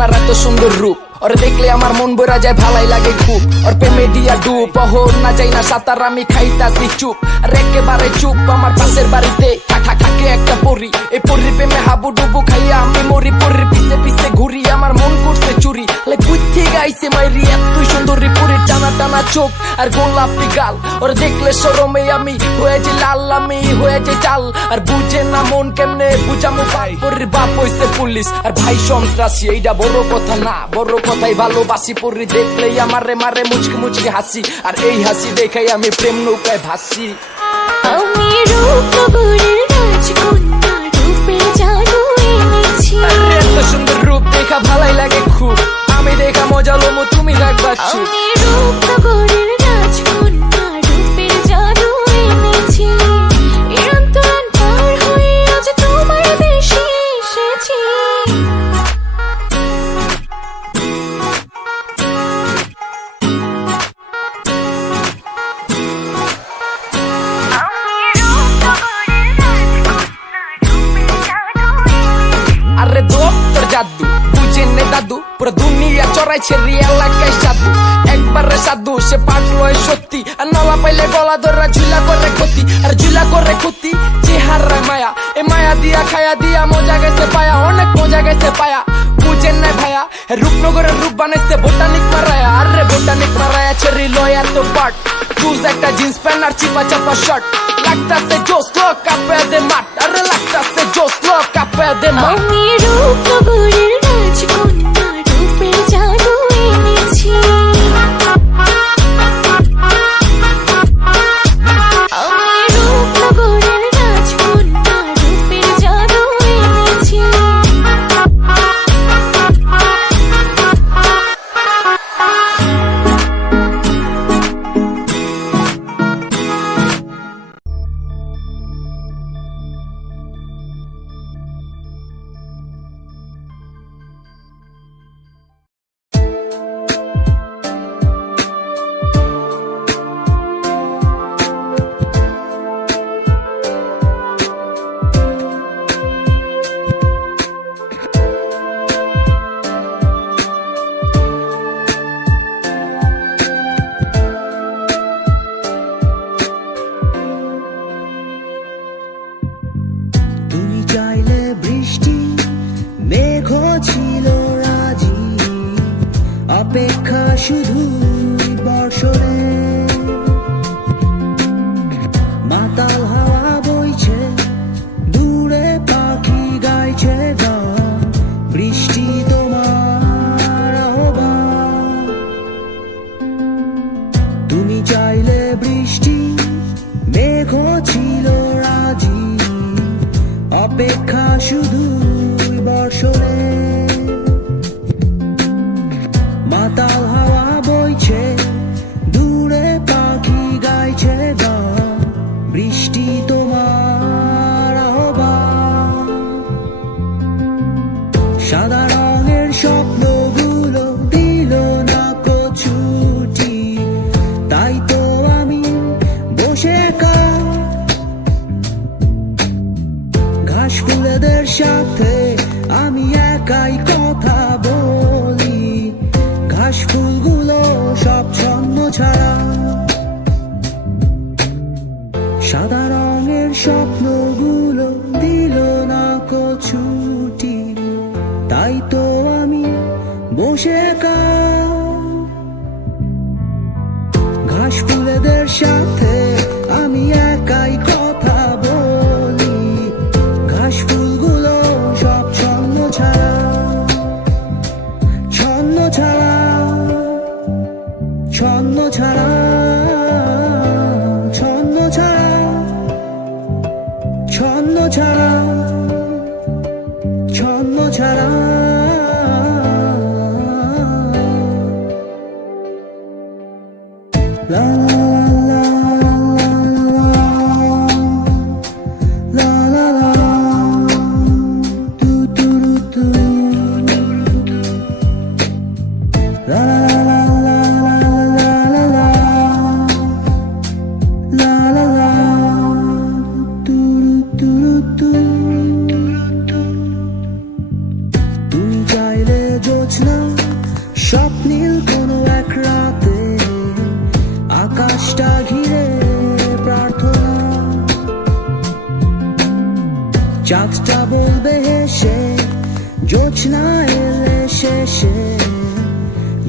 না এত সুন্দর রূপ, ওরে দেখলে আমার মন বইরা যায়, ভালাই লাগে খুব। ওর প্রেমে দিয়া ডুব, অহর না যাই না সাঁতার, আমি খাইতাছি চুপ আর একেবারে চুপ। আমার পাশের বাড়িতে থাকে একটা পরি, এই পরির প্রেমে হাবু ডুবু খাইয়া আমি মরি। পরির পিছে পিছে ঘুরি, আমার মন করছে চুরি। কুইথি গাইছে মাইরি এতই সুন্দরী পরির টানা টানা চোখ আর গোলাপি গাল। ওরে দেখলে শরমে আমি হয়েছে লাল, আমি হয়েছে চাল। আর বুঝে না মন কেমনে বুঝামো ভাই, পরির বাপ হইছে পুলিশ আর ভাই সন্ত্রাসী। এইটা বড় কথা না, বড় কথাই ভালোবাসি। পরি দেখলেই আমারে মারে মুচকি মুচকি হাসি, আর এই হাসি দেখাই আমি প্রেম নৌকায় ভাসি। আমি রূপনগরের রাজকন্যা, রূপে জাদু এনেছি। এত সুন্দর রূপ দেখা ভালাই লাগে খুব, আমি দেখা মজা লমু তুমি রাখবা চুপ। আমি রূপনগরের রাজকন্যা, রূপে জাদু এনেছি। অন্তরান পার হয়ে আজ তোমার দেশে এসেছি। আরে তোর জাদু বুঝে নে দাদু, পুরো দুনিয়া চড়াইছে রিয়েল এলাকায় জাদু। একবারে সাধু সে পাগল সত্যি, আর নলা পাইলে গলা ধরা ঝুলা করে ক্ষতি। আর ঝুলা করে ক্ষতি চেহারা মায়া, এ মায়া দিয়া খায়া দিয়া মজা গেছে পায়া, অনেক মজা গেছে পায়া। বুঝেন না ভাইয়া, রূপনগরের রূপ বানাইছে বোটানিক মারায়া। আরে বোটানিক মারায়া ছেড়ি লয়া তো পাট, চুজ একটা জিন্স প্যান্ট আর চিপা চাপা শার্ট। লাগতাছে জোস লোক কাপে দে মাঠ, আরে লাগতাছে জোস লোক কাপে দে মাঠ। আমি রূপনগরের রাজকন্যা, রূপে জাদু এনেছি। আমি রূপনগরের রাজকন্যা, রূপে জাদু এনেছি। তুমি চাইলে বৃষ্টি, মেঘ ছিল রাজি, অপেক্ষা শুধু বর্ষণে। মাতাল হাওয়া বইছে, দূরে পাখি গাইছে গান, বৃষ্টি তোমার আহ্বান। তুমি চাইলে বৃষ্টি, মেঘ ছিল রাজি, অপেক্ষা শুধু বর্ষণে। মাতাল হাওয়া বইছে, দূরে পাখি গাইছে গান, বৃষ্টি তোমার আহ্বান। সাদা রঙের স্বপ্নগুলো দিল না ছুটি, তাই তো আমি বসে ঘাস ফুলেদের সাথে আমি একাই কথা বলি। ঘাস ফুলগুলো সব ছন্ন ছাড়া, সাদা রঙের স্বপ্নগুলো দিল না ছুটি, তাই তো আমি বসে ঘাস ফুলেদের সাথে আমি একাই কথা বলি। ঘাস ফুলগুলো সব ছন্ন ছাড়া, ছন্ন ছাড়া, ছন্ন ছাড়া, ছন্ন ছাড়া, ছন্ন ছাড়া, ছন্ন ছাড়া। La la la la la, do do do do, la la la la la, la la la, do do do do. তুমি চাইলে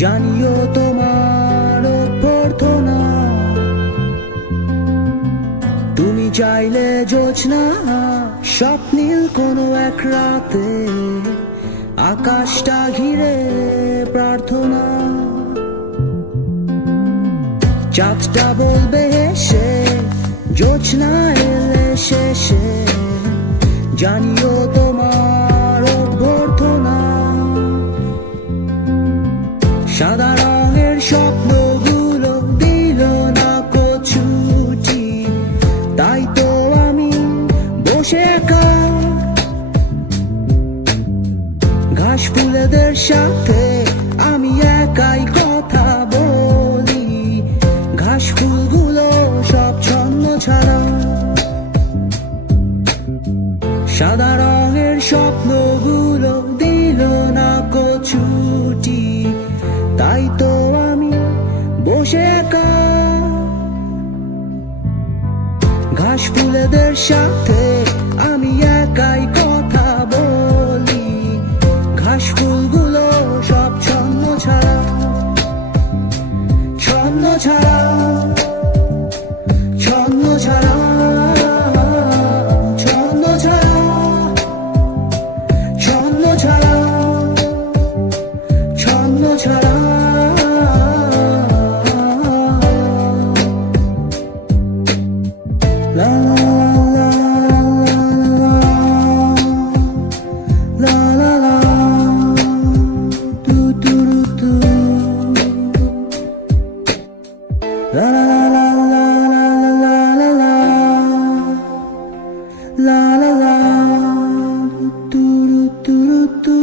জানিও তোমার অভ্যর্থনা। তুমি চাইলে জোছনা স্বপ্নীল কোনো এক রাতে, আকাশটা ঘিরে প্রার্থনা। চাঁদটা বলবে হেসে জোছনা এলে শেষে, জানিও তোমার অভ্যর্থনা। সাদা রঙের স্বপ্নগুলো দিল না কচুটি, তাই তো আমি বসে একা ঘাস ফুলেদের সাথে। আমি একাই কথা বলি, ঘাস ফুলগুলো সব ছন্ন ছাড়া। সাদা রঙের স্বপ্নগুলো দিল না কচুটি, তাই তো আমি বসে একা ঘাস ফুলেদের সাথে। আমি একাই কথা বলি, ঘাস ফুলগুলো সব ছন্ন ছাড়া, ছন্ন ছাড়া, ছন্ন ছাড়া, ছন্ন ছাড়া, ছন্ন ছাড়া, ছন্ন ছাড়া। La la la la la, do do do do. La la la la la la la la la la, do do do do.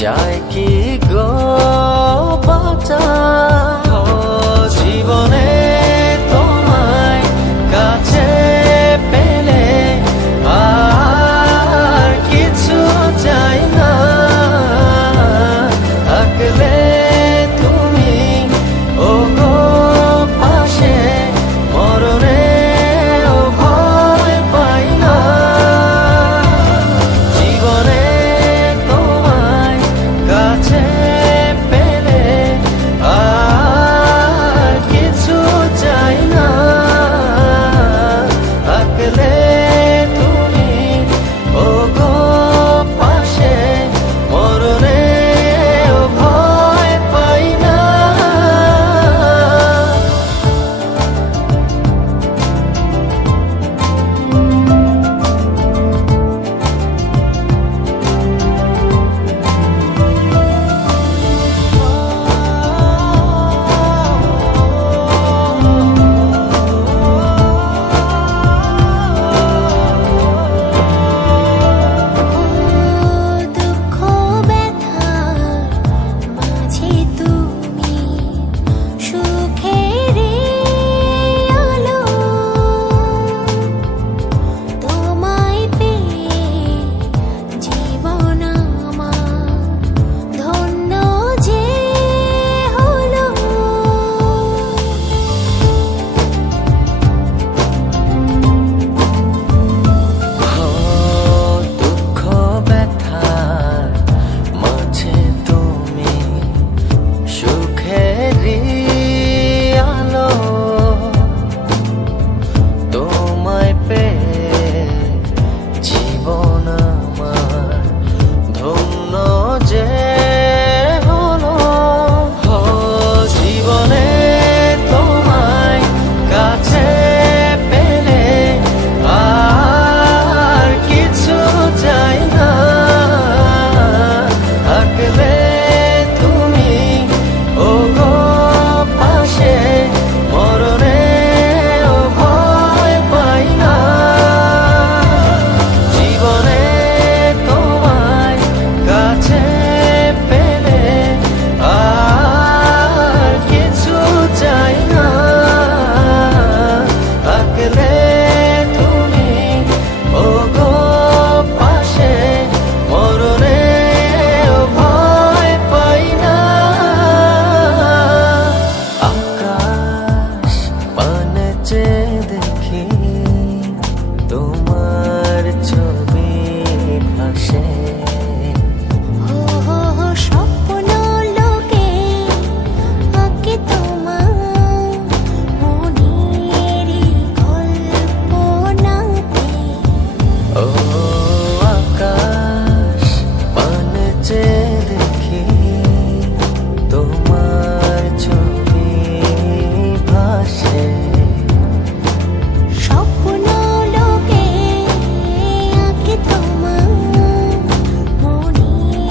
যায় কি গো